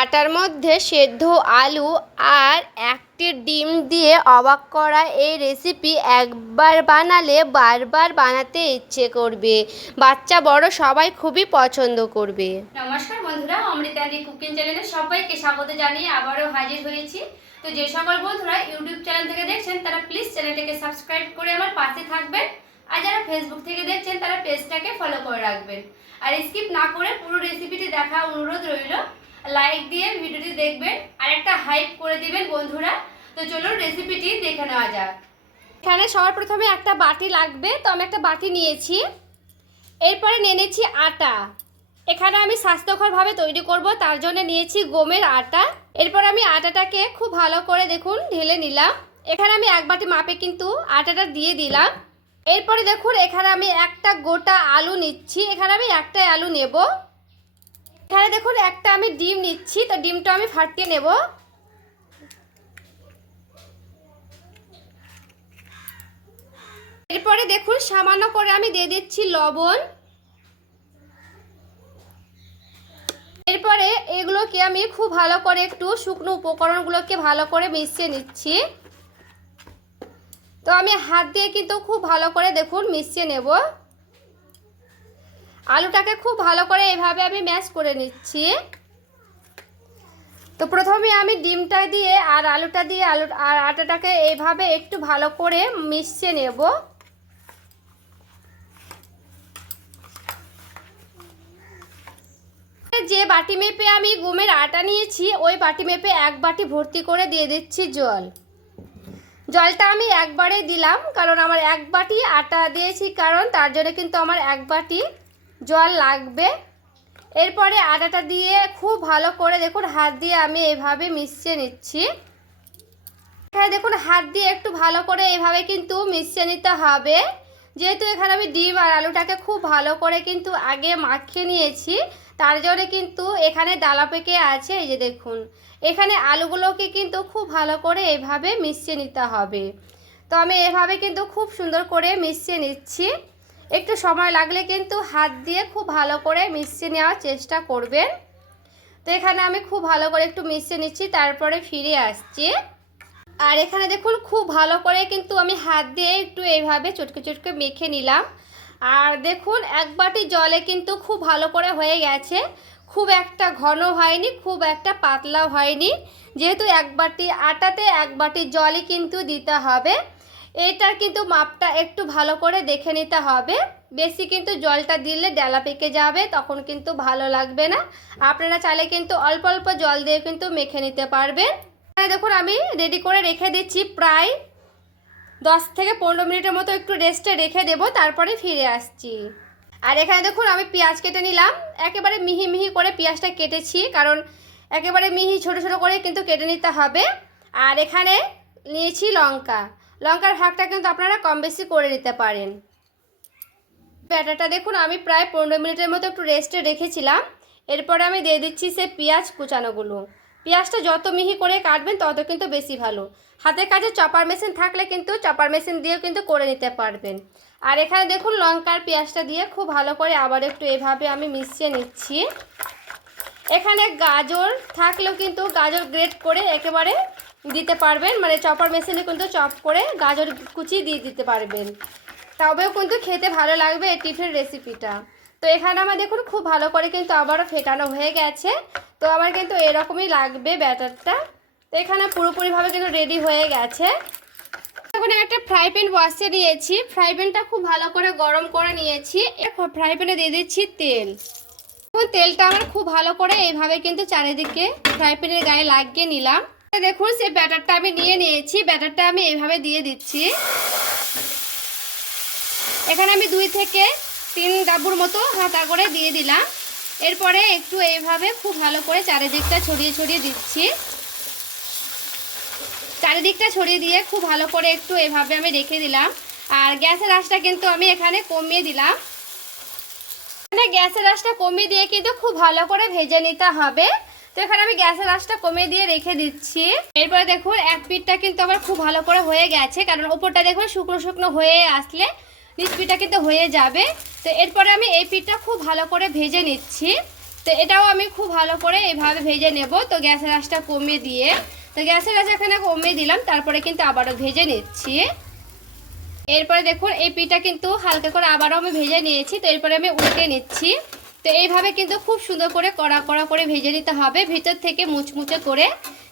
আটার মধ্যে সেদ্ধ আলু আর একটি ডিম দিয়ে অবাক করা এই রেসিপি একবার বানালে বারবার বানাতে ইচ্ছে করবে। বাচ্চা বড় সবাই খুবই পছন্দ করবে। নমস্কার বন্ধুরা, অমৃতাদি কুকিং চ্যানেলে সবাইকে স্বাগত জানিয়ে আবারও হাজির হয়েছি। তো যে সকল বন্ধুরা ইউটিউব চ্যানেল থেকে দেখছেন তারা প্লিজ চ্যানেলটাকে সাবস্ক্রাইব করে আমার পাশে থাকবেন, আর যারা ফেসবুক থেকে দেখছেন তারা পেজটাকে ফলো করে রাখবেন। আর স্কিপ না করে পুরো রেসিপিটি দেখা অনুরোধ রইল। লাইক দিয়ে ভিডিওটি দেখবেন আর একটা হাইপ করে দিবেন বন্ধুরা। তো চলুন রেসিপিটি দেখে নেওয়া যাক। এখানে সবার প্রথমে একটা বাটি লাগবে, তো আমি একটা বাটি নিয়েছি। এরপরে নিয়ে নিয়েছি আটা। এখানে আমি স্বাস্থ্যকরভাবে তৈরি করব, তার জন্য নিয়েছি গমের আটা। এরপর আমি আটাটাকে খুব ভালো করে দেখুন ঢেলে নিলাম। এখানে আমি এক বাটি মাপে কিন্তু আটাটা দিয়ে দিলাম। এরপরে দেখুন এখানে আমি একটা গোটা আলু নিচ্ছি। এখানে আমি একটাই আলু নেব। এখানে দেখুন একটা আমি ডিম নিচ্ছি, তো ডিমটা আমি ফাটিয়ে নেব। এরপরে দেখুন সামান্য করে আমি দিয়ে দিচ্ছি লবণ। এরপরে এগুলোকে আমি খুব ভালো করে একটু শুকনো উপকরণগুলোকে ভালো করে মিশিয়ে নিচ্ছি। তো আমি হাত দিয়ে কিন্তু খুব ভালো করে দেখুন মিশিয়ে নেব। আলুটাকে খুব ভালো করে এভাবে আমি ম্যাশ করে নিচ্ছি। তো প্রথমে আমি ডিমটা দিয়ে আর আলুটা দিয়ে আর আটাটাকে এইভাবে একটু ভালো করে মিশিয়ে নেব। যে বাটি মেপে আমি গমের আটা নিয়েছি ওই বাটি মেপে এক বাটি ভর্তি করে দিয়ে দিচ্ছি জল। জলটা আমি একবারে দিলাম, কারণ আমার এক বাটি আটা দিয়েছি, কারণ তার জন্য কিন্তু আমার এক বাটি জল লাগবে। এরপরে আটাটা দিয়ে খুব ভালো করে দেখুন হাত দিয়ে আমি এইভাবে মিশিয়ে নিচ্ছি। এখানে দেখুন হাত দিয়ে একটু ভালো করে এইভাবে কিন্তু মিশিয়ে নিতে হবে। যেহেতু এখানে আমি ডিম আর আলুটাকে খুব ভালো করে কিন্তু আগে মাখিয়ে নিয়েছি, তার জন্য কিন্তু এখানে ডালা পেকে আছে। এই যে দেখুন এখানে আলুগুলোকে কিন্তু খুব ভালো করে এইভাবে মিশিয়ে নিতে হবে। তো আমি এভাবে কিন্তু খুব সুন্দর করে মিশিয়ে নিচ্ছি। একটু সময় লাগলে কিন্তু হাত দিয়ে খুব ভালো করে মিশিয়ে নেওয়ার চেষ্টা করবেন। তো এখানে আমি খুব ভালো করে একটু মিশিয়ে নিচ্ছি, তারপরে ফিরে আসছি। আর এখানে দেখুন খুব ভালো করে কিন্তু আমি হাত দিয়ে একটু এইভাবে চটকে চটকে মেখে নিলাম। আর দেখুন এক বাটি জলে কিন্তু খুব ভালো করে হয়ে গেছে। খুব একটা ঘন হয়নি, খুব একটা পাতলাও হয়নি। যেহেতু এক বাটি আটাতে এক বাটি জলই কিন্তু দিতে হবে। এটার কিন্তু মাপটা একটু ভালো করে দেখে নিতে হবে। বেশি কিন্তু জলটা দিলে ডালা পেকে যাবে, তখন কিন্তু ভালো লাগবে না। আপনারা চাইলে কিন্তু অল্প অল্প জল দিয়ে কিন্তু মেখে নিতে পারবেন। দেখুন আমি রেডি করে রেখে দিচ্ছি, প্রায় 10 থেকে 15 মিনিটের মতো একটু রেস্টে রেখে দেব, তারপরে ফিরে আসছি। আর এখানে দেখুন আমি পেঁয়াজ কেটে নিলাম। একেবারে মিহি মিহি করে পেঁয়াজটা কেটেছি, কারণ একেবারে মিহি ছোট ছোট করে কিন্তু কেটে নিতে হবে। আর এখানে নিয়েছি লঙ্কার ভাগটা কিন্তু আপনারা কম বেশি করে নিতে পারেন। ব্যাটারটা দেখুন আমি প্রায় 15 মিনিটের মতো একটু রেস্টে রেখেছিলাম। এরপরে আমি দিয়ে দিচ্ছি সে পেঁয়াজ কুচানোগুলো। পেঁয়াজটা যত মিহি করে কাটবেন তত কিন্তু বেশি ভালো। হাতের কাছে চপার মেশিন থাকলে কিন্তু চপার মেশিন দিয়েও কিন্তু করে নিতে পারবেন। আর এখানে দেখুন লঙ্কার পেঁয়াজটা দিয়ে খুব ভালো করে আবার একটু এভাবে আমি মিশিয়ে নিচ্ছি। এখানে গাজর থাকলেও কিন্তু গাজর গ্রেট করে একেবারে দিতে পারবেন, মানে চপার মেশিনে কিন্তু চপ করে গাজর কুচি দিয়ে দিতে পারবেন, তবেও কিন্তু খেতে ভালো লাগবে এই টিফিন রেসিপিটা। তো এখানে আমার দেখুন খুব ভালো করে কিন্তু আবারও ফেটানো হয়ে গেছে। তো আমার কিন্তু এরকমই লাগবে ব্যাটারটা। তো এখানে পুরোপুরিভাবে কিন্তু রেডি হয়ে গেছে। এখন একটা ফ্রাই প্যান বসিয়ে নিয়েছি। ফ্রাই প্যানটা খুব ভালো করে গরম করে নিয়েছি। ফ্রাই প্যানে দিয়ে দিচ্ছি তেল। এখন তেলটা আমার খুব ভালো করে এইভাবে কিন্তু চারিদিকে ফ্রাই প্যানের গায়ে লাগিয়ে নিলাম। দেখুন সেই ব্যাটারটা আমি নিয়ে নিয়েছি। ব্যাটারটা আমি এইভাবে দিয়ে দিচ্ছি। এখানে আমি 2 থেকে 3 ডাবুর মতো হাতা করে দিয়ে দিলাম। এরপরে একটু এইভাবে খুব ভালো করে চারিদিকটা ছড়িয়ে ছড়িয়ে দিচ্ছি। চারিদিকটা ছড়িয়ে দিয়ে খুব ভালো করে একটু এভাবে আমি রেখে দিলাম। আর গ্যাসের আঁচটা কিন্তু আমি এখানে কমিয়ে দিলাম। এখানে গ্যাসের আঁচটা কমিয়ে দিয়ে কিন্তু খুব ভালো করে ভেজে নিতে হবে। তো এখানে আমি গ্যাসের আঁচটা কমিয়ে দিয়ে রেখে দিচ্ছি। এরপরে দেখুন এক পিঠটা কিন্তু আমার খুব ভালো করে হয়ে গেছে, কারণ ওপরটা দেখুন শুকনো শুকনো হয়ে আসলে নিচ পিঠটা কিন্তু হয়ে যাবে। তো এরপরে আমি এই পিঠটা খুব ভালো করে ভেজে নিচ্ছি। তো এটাও আমি খুব ভালো করে এইভাবে ভেজে নেব। তো গ্যাসের আঁচটা কমিয়ে দিয়ে, তো গ্যাসের আঁচ এখানে কমিয়ে দিলাম, তারপরে কিন্তু আবারও ভেজে নিচ্ছি। এরপরে দেখুন এই পিঠটা কিন্তু হালকা করে আবারও আমি ভেজে নিয়েছি। তো এরপরে আমি উল্টে নিচ্ছি। তো এইভাবে কিন্তু খুব সুন্দর করে কড়া কড়া করে ভেজে নিতে হবে, ভিতর থেকে মুচমুচে করে।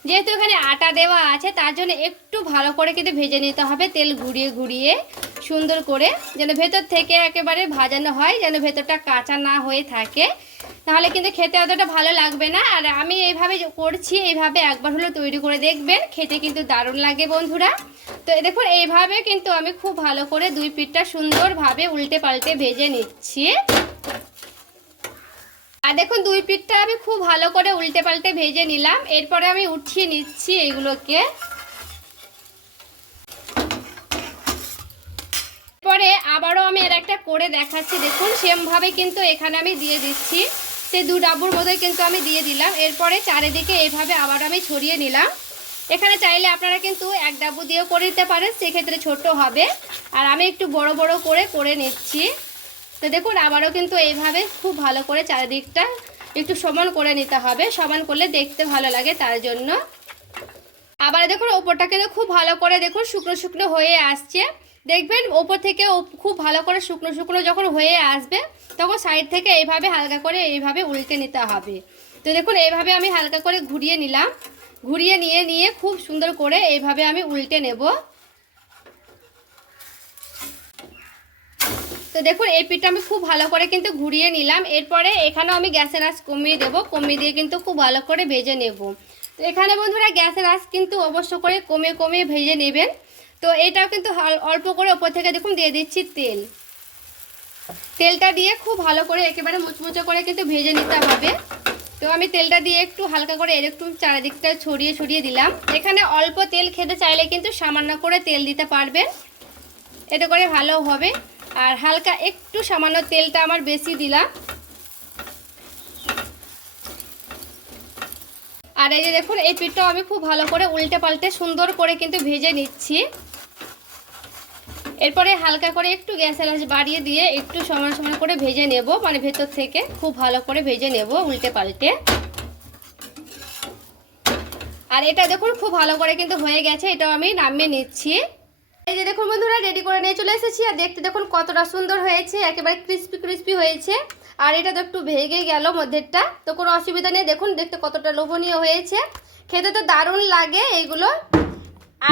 যেহেতু এখানে আটা দেওয়া আছে তার জন্য একটু ভালো করে কিন্তু ভেজে নিতে হবে, তেল ঘুরিয়ে ঘুরিয়ে সুন্দর করে, যেন ভেতর থেকে একেবারে ভাজানো হয়, যেন ভেতরটা কাঁচা না হয়ে থাকে, তাহলে কিন্তু খেতে অতটা ভালো লাগবে না। আর আমি এইভাবে করছি, এইভাবে একবার হলো তৈরি করে দেখবেন, খেতে কিন্তু দারুণ লাগে বন্ধুরা। তো দেখুন এইভাবে কিন্তু আমি খুব ভালো করে দুই পিঠটা সুন্দরভাবে উল্টে পাল্টে ভেজে নিচ্ছি। আর দেখুন দুই পিঠটা আমি খুব ভালো করে উল্টে পাল্টে ভেজে নিলাম। এরপরে আমি উঠিয়ে নিচ্ছি এইগুলোকে। পরে আবারও আমি এর একটা করে দেখাচ্ছি, দেখুন সেমভাবে কিন্তু এখানে আমি দিয়ে দিচ্ছি, সেই দু ডাব্বুর মধ্যে কিন্তু আমি দিয়ে দিলাম। এরপরে চারিদিকে এইভাবে আবার আমি ছড়িয়ে নিলাম। এখানে চাইলে আপনারা কিন্তু এক ডাব্বু দিয়েও করে দিতে পারেন, সেক্ষেত্রে ছোট হবে। আর আমি একটু বড় বড় করে নিচ্ছি। তো দেখুন আবারও কিন্তু এইভাবে খুব ভালো করে চারিদিকটা একটু সমান করে নিতে হবে, সমান করলে দেখতে ভালো লাগে তার জন্য। আবার দেখুন ওপরটা কিন্তু খুব ভালো করে দেখুন শুকনো শুকনো হয়ে আসছে। দেখবেন ওপর থেকে খুব ভালো করে শুকনো শুকনো যখন হয়ে আসবে, তখন সাইড থেকে এইভাবে হালকা করে এইভাবে উল্টে নিতে হবে। তো দেখুন এইভাবে আমি হালকা করে ঘুরিয়ে নিলাম, ঘুরিয়ে নিয়ে খুব সুন্দর করে এইভাবে আমি উল্টে নেব। তো দেখুন এই পিঠটা আমি খুব ভালো করে কিন্তু ঘুরিয়ে নিলাম। এরপরে এখানেও আমি গ্যাসের আঁচ কমিয়ে দেবো, কমিয়ে দিয়ে কিন্তু খুব ভালো করে ভেজে নেব। তো এখানে বন্ধুরা গ্যাসের আঁচ কিন্তু অবশ্য করে কমিয়ে কমিয়ে ভেজে নেবেন। তো এটাও কিন্তু অল্প করে ওপর থেকে দেখুন দিয়ে দিচ্ছি তেল। তেলটা দিয়ে খুব ভালো করে একেবারে মুচমুচে করে কিন্তু ভেজে নিতে হবে। তো আমি তেলটা দিয়ে একটু হালকা করে একটু চারিদিকটা ছড়িয়ে ছড়িয়ে দিলাম। এখানে অল্প তেল খেতে চাইলে কিন্তু সামান্য করে তেল দিতে পারবেন, এতে করে ভালো হবে। আর হালকা একটু সামান্য তেলটা আমার বেশি দিলাম। আর এই যে দেখুন এই পিঠটাও আমি খুব ভালো করে উল্টে পাল্টে সুন্দর করে কিন্তু ভেজে নিচ্ছি। এরপরে হালকা করে একটু গ্যাসের আঁচ বাড়িয়ে দিয়ে একটু সমান সমান করে ভেজে নেব, মানে ভেতর থেকে খুব ভালো করে ভেজে নেব উল্টে পাল্টে। আর এটা দেখুন খুব ভালো করে কিন্তু হয়ে গেছে, এটাও আমি নামিয়ে নিচ্ছি। এই যে দেখুন বন্ধুরা রেডি করে নিয়ে চলে এসেছি। আর দেখতে দেখুন কতটা সুন্দর হয়েছে, একেবারে ক্রিস্পি ক্রিস্পি হয়েছে। আর এটা তো একটু ভেঙে গেল মধ্যেরটা, তো কোনো অসুবিধা নেই। দেখুন দেখতে কতটা লোভনীয় হয়েছে, খেতে তো দারুণ লাগে এইগুলো।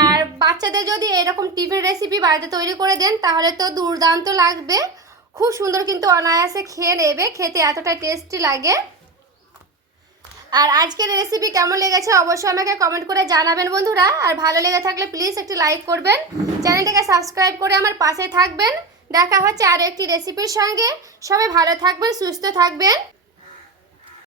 আর বাচ্চাদের যদি এরকম টিফিন রেসিপি বাড়িতে তৈরি করে দেন তাহলে তো দুর্দান্ত লাগবে, খুব সুন্দর কিন্তু অনায়াসে খেয়ে নেবে, খেতে এতটা টেস্টি লাগে। আর আজকের রেসিপি কেমন লেগেছে অবশ্যই আমাকে কমেন্ট করে জানাবেন বন্ধুরা। আর ভালো লেগে থাকলে প্লিজ একটি লাইক করবেন, চ্যানেলটাকে সাবস্ক্রাইব করে আমার পাশে থাকবেন। দেখা হচ্ছে আরও একটি রেসিপির সঙ্গে। সবাই ভালো থাকবেন, সুস্থ থাকবেন।